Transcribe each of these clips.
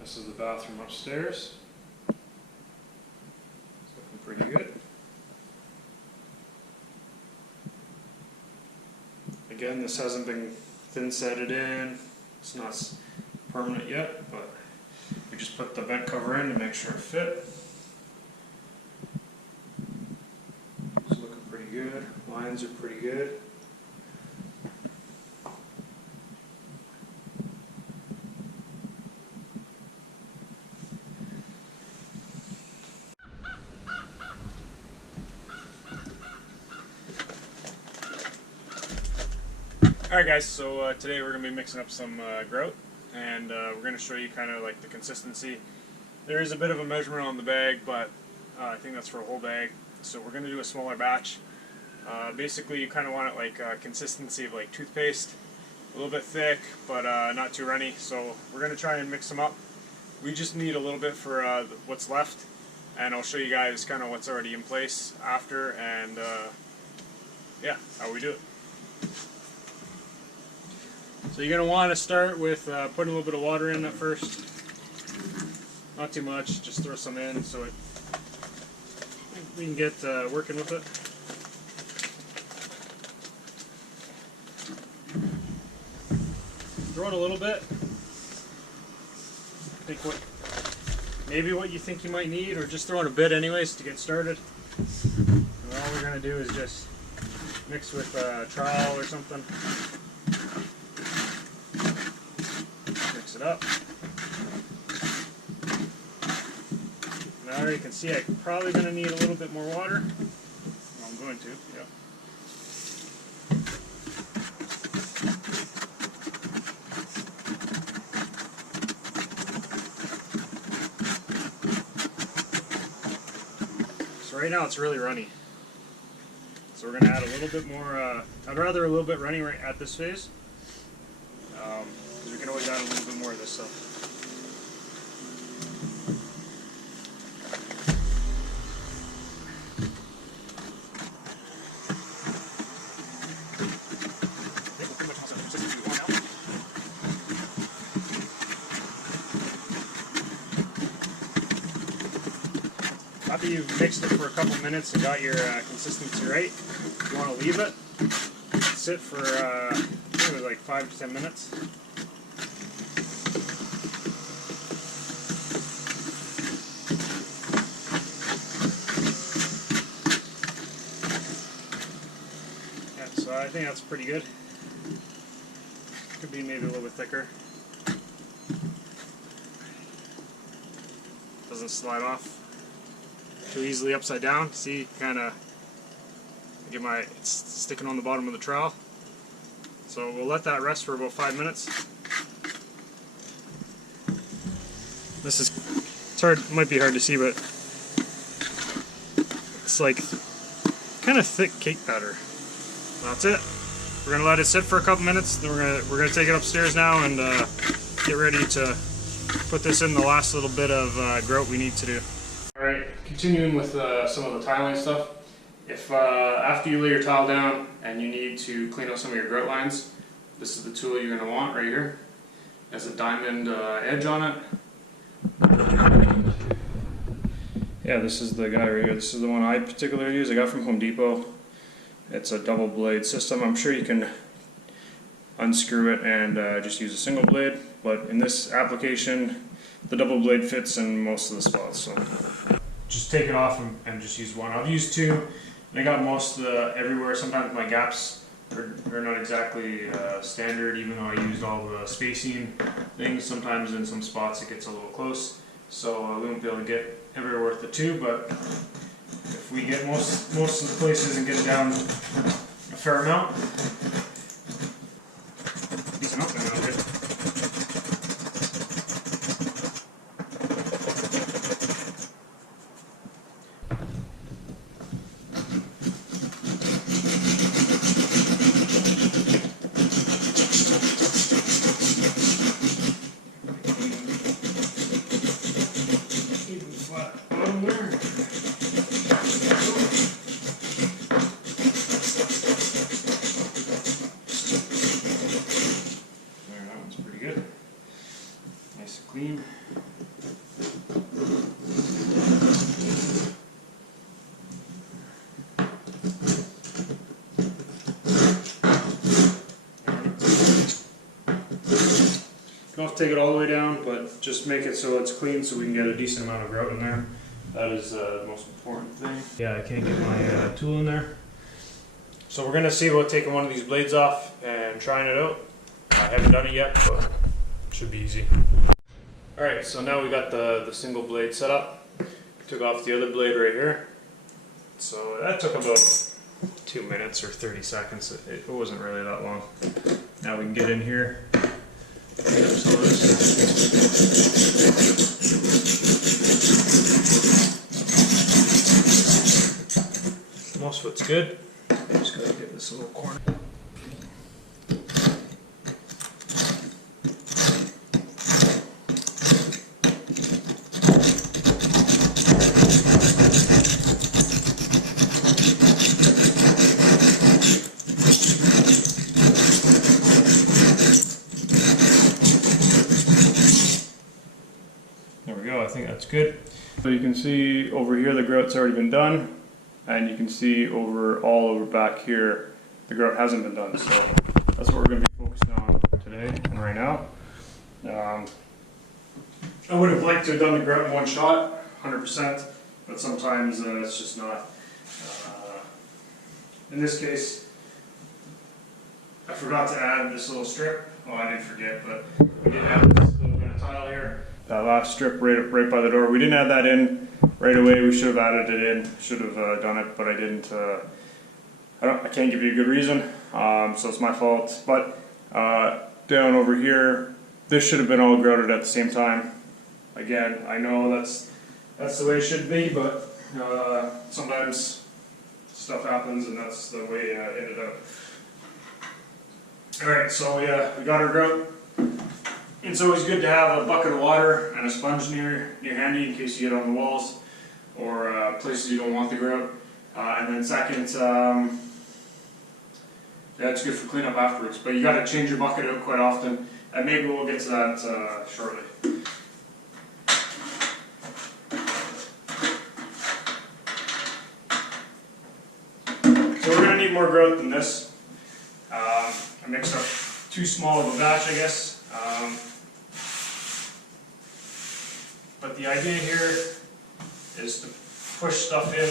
This is the bathroom upstairs. It's looking pretty good. Again, this hasn't been thin setted in. It's not permanent yet, but we just put the vent cover in to make sure it fit. It's looking pretty good. Lines are pretty good. Alright guys, so today we're going to be mixing up some grout, and we're going to show you kind of like the consistency. There is a bit of a measurement on the bag, but I think that's for a whole bag, so we're going to do a smaller batch. Basically you kind of want it like consistency of like toothpaste, a little bit thick but not too runny, so we're going to try and mix them up. We just need a little bit for what's left, and I'll show you guys kind of what's already in place after, and yeah, how we do it. So you're going to want to start with putting a little bit of water in at first. Not too much, just throw some in so we can get working with it. Throw it a little bit. Think maybe what you think you might need, or just throw in a bit anyways to get started. And all we're going to do is just mix with trowel or something. It up. Now you can see I'm probably going to need a little bit more water. Well, I'm going to, yeah. So right now it's really runny. So we're going to add a little bit more, I'd rather a little bit runny right at this phase. We can always add a little bit more of this stuff. After you've mixed it for a couple minutes and got your consistency right, you want to leave it sit for I think it was like 5 to 10 minutes. So I think that's pretty good. Could be maybe a little bit thicker. Doesn't slide off too easily upside down. See, kind of get it's sticking on the bottom of the trowel. So we'll let that rest for about 5 minutes. This is, it's hard, might be hard to see, but it's like kind of thick cake batter. That's it. We're gonna let it sit for a couple minutes. Then we're gonna take it upstairs now and get ready to put this in the last little bit of grout we need to do. All right, continuing with some of the tiling stuff. If after you lay your tile down and you need to clean out some of your grout lines, this is the tool you're gonna want right here. It has a diamond edge on it. Yeah, this is the guy right here. This is the one I particularly use. I got from Home Depot. It's a double blade system. I'm sure you can unscrew it and just use a single blade, but in this application the double blade fits in most of the spots, so just take it off and just use one. I've used two and I got most everywhere. Sometimes my gaps are not exactly standard, even though I used all the spacing things. Sometimes in some spots it gets a little close, so we won't be able to get everywhere with the two, but if we get most of the places and get it down a fair amount, decent amount, then it'll get. Even flat bottom there. nice and clean. You don't have to take it all the way down, but just make it so it's clean so we can get a decent amount of grout in there. That is the most important thing. Yeah, I can't get my tool in there. So we're going to see about taking one of these blades off and trying it out. I haven't done it yet, but it should be easy. Alright, so now we got the single blade set up. Took off the other blade right here. So that took about 2 minutes or 30 seconds. It wasn't really that long. Now we can get in here. Most of it's good. Just gotta get this little corner. There we go, I think that's good. So you can see over here the grout's already been done, and you can see all over back here the grout hasn't been done. So that's what we're going to be focusing on today and right now. I would have liked to have done the grout in one shot, 100%, but sometimes it's just not. In this case, I forgot to add this little strip. Well, I didn't forget, but we did add this little bit of tile here. That last strip right by the door. We didn't add that in right away. We should have added it in. Should have done it, but I didn't. I can't give you a good reason, so it's my fault. But down over here, this should have been all grouted at the same time. Again, I know that's the way it should be, but sometimes stuff happens, and that's the way it ended up. All right, so we got our grout. It's always good to have a bucket of water and a sponge near handy in case you get on the walls or places you don't want the grout. And then second, yeah, it's good for cleanup afterwards, but you got to change your bucket out quite often, and maybe we'll get to that shortly. So we're going to need more grout than this. I mixed up too small of a batch, I guess. But the idea here is to push stuff in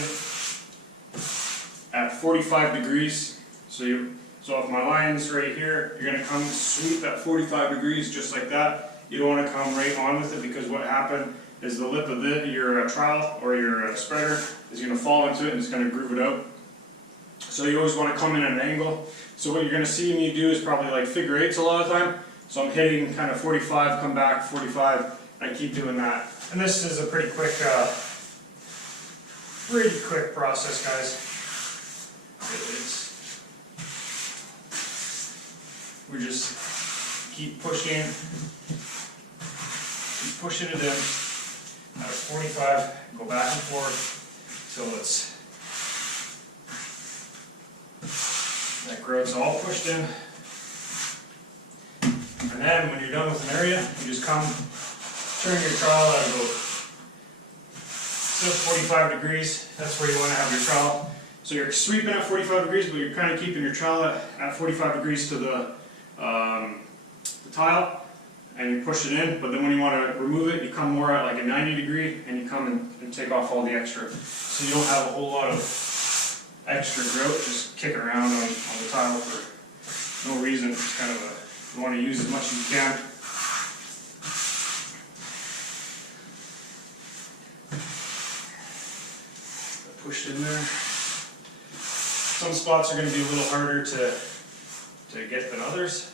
at 45 degrees. So if my line's right here, you're going to come sweep at 45 degrees just like that. You don't want to come right on with it, because what happened is the lip of your trowel or your spreader is going to fall into it and it's going to groove it out. So you always want to come in at an angle. So what you're going to see me do is probably like figure eights a lot of time. So I'm hitting kind of 45, come back 45, and I keep doing that. And this is a pretty quick process, guys. We just keep pushing it in at 45, go back and forth till that grout's all pushed in. And then when you're done with an area, you just come, turn your trowel at about 45 degrees. That's where you want to have your trowel. So you're sweeping at 45 degrees, but you're kind of keeping your trowel at 45 degrees to the tile, and you push it in. But then when you want to remove it, you come more at like a 90 degree, and you come and take off all the extra. So you don't have a whole lot of extra grout just kicking around on the tile for no reason. It's kind of you want to use as much as you can. Pushed in there. Some spots are going to be a little harder to get than others,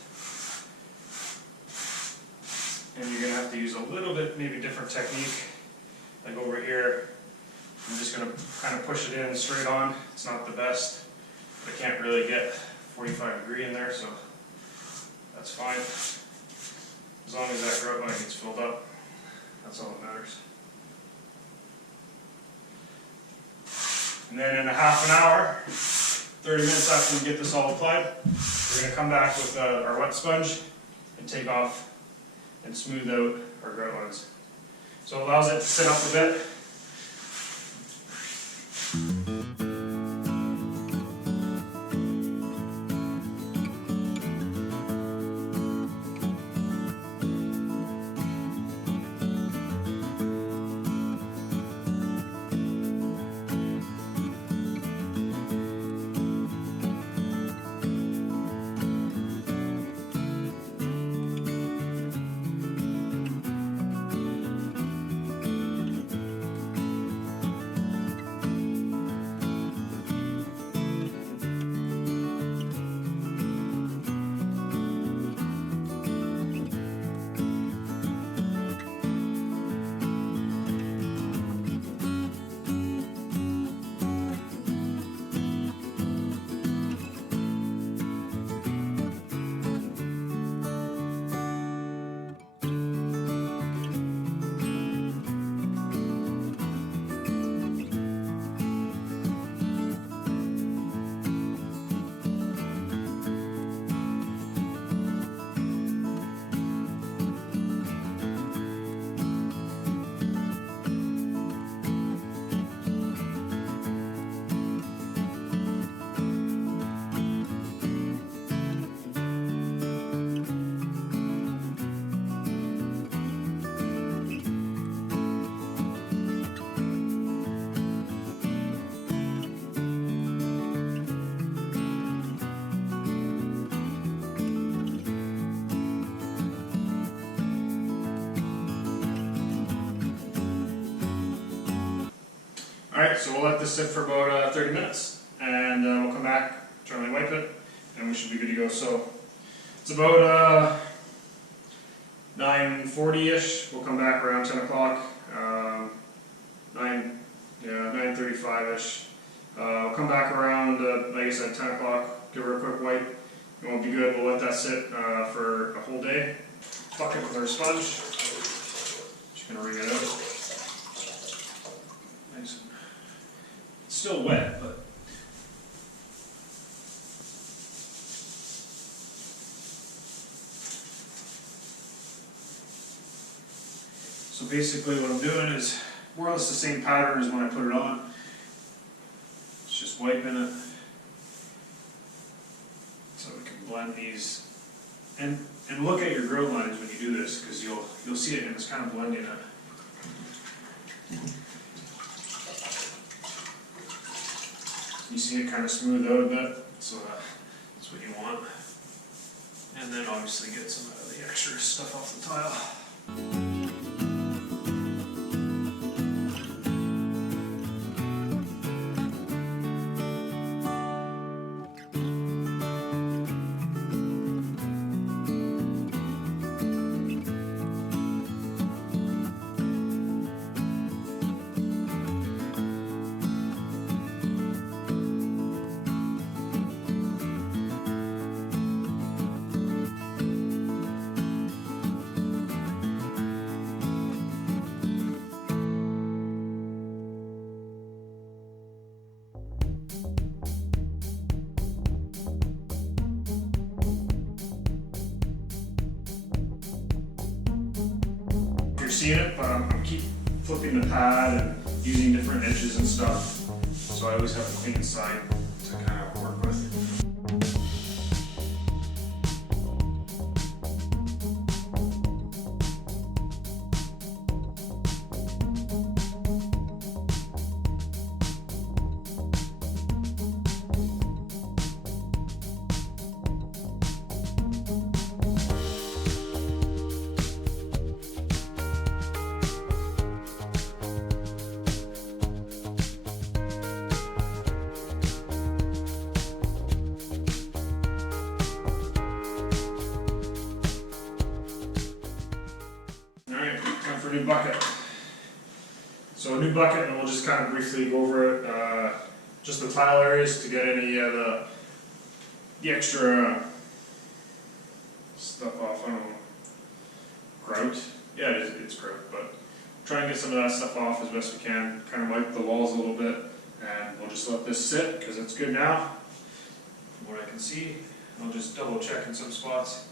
and you're going to have to use a little bit, maybe different technique. Like over here, I'm just going to kind of push it in straight on. It's not the best, but I can't really get 45 degree in there, so that's fine. As long as that grout line gets filled up, that's all that matters. And then in a half an hour, 30 minutes after we get this all applied, we're going to come back with our wet sponge and take off and smooth out our grout lines. So it allows it to sit up a bit. Alright, so we'll let this sit for about 30 minutes, and we'll come back, gently wipe it, and we should be good to go. So it's about 9:40ish. We'll come back around 10 o'clock, 9:35ish. We'll come back around, like I said, 10 o'clock, give her a quick wipe. It won't be good. We'll let that sit for a whole day. Bucket with our sponge. Just gonna wring it out. Nice. It's still wet, but so basically what I'm doing is more or less the same pattern as when I put it on. It's just wiping it so we can blend these. And look at your grout lines when you do this, because you'll see it and it's kind of blending it. You see it kind of smooth out a bit, so that's what you want. And then obviously get some of the extra stuff off the tile. Seeing it, but I'm keep flipping the pad and using different edges and stuff, so I always have a clean side to kind of work with. New bucket. So a new bucket, and we'll just kind of briefly go over it, just the tile areas to get any of the extra stuff off. I don't know, grout? Yeah, it's grout, but try and get some of that stuff off as best we can. Kind of wipe the walls a little bit, and we'll just let this sit because it's good now. From what I can see, I'll just double check in some spots.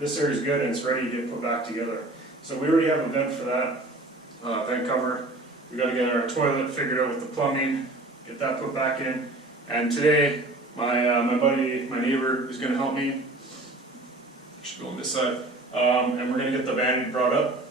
this area is good and it's ready to get put back together. So we already have a vent for that, vent cover. We got to get our toilet figured out with the plumbing, get that put back in. And today, my buddy, my neighbor, is going to help me. Should go on this side, and we're going to get the vanity brought up.